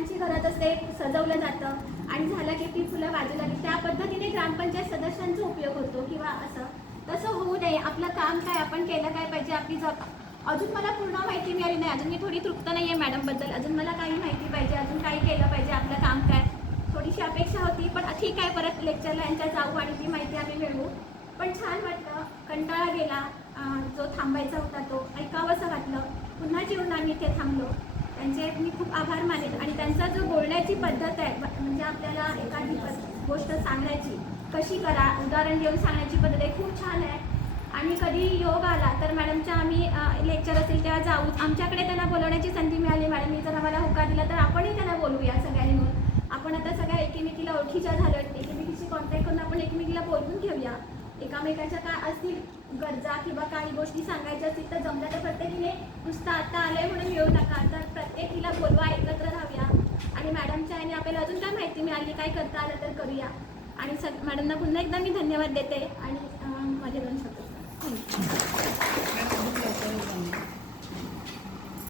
जशी फुलांची घरात असते सजवलं जातं आणि झालं की ती फुलं बाजूला त्या पद्धतीने ग्रामपंचायत सदस्यांचा उपयोग होतो किंवा असं. तसं होऊ नये. आपलं काम काय? आपण केलं काय पाहिजे? आपली जब अजून मला पूर्ण माहिती मिळाली नाही. अजून मी थोडी तृप्त नाही आहे मॅडमबद्दल. अजून मला काही माहिती पाहिजे? अजून काही केलं पाहिजे? आपलं काम काय? थोडीशी अपेक्षा होती पण ठीक आहे. परत लेक्चरला यांच्या जाऊ आणि ती माहिती आम्ही मिळवू. पण छान वाटलं. कंटाळा गेला. जो थांबायचा होता तो. ऐकावंसं वाटलं. पुन्हा जेवून आम्ही इथे थांबलो. त्यांचे मी खूप आभार मानेन. आणि त्यांचा जो बोलण्याची पद्धत आहे ब- म्हणजे आपल्याला एखादी गोष्ट सांगायची कशी करा उदाहरण देऊन सांगण्याची पद्धत आहे खूप छान आहे. आणि कधी योग आला तर मॅडमच्या आम्ही लेक्चर असेल तेव्हा जाऊ. आमच्याकडे त्यांना बोलवण्याची संधी मिळाली मॅडमनी जर आम्हाला होकार दिला तर आपणही त्यांना बोलूया सगळ्यांनी मिळून. आपण आता सगळ्या एकमेकीला ओळखीच्या झालं एकमेकीशी कॉन्टॅक्ट करून आपण एकमेकीला बोलवून घेऊया. एकामेकाच्या काय असतील गरजा किंवा काही गोष्टी सांगायच्या असतील तर जमल्या तर प्रत्येकीने नुसतं आता आलंय म्हणून येऊ नका. संधी मिळाली काय करता आलं तर करूया. आणि सग मॅडमना पुन्हा एकदा मी धन्यवाद देते आणि माझे दोन शब्द थँक्यू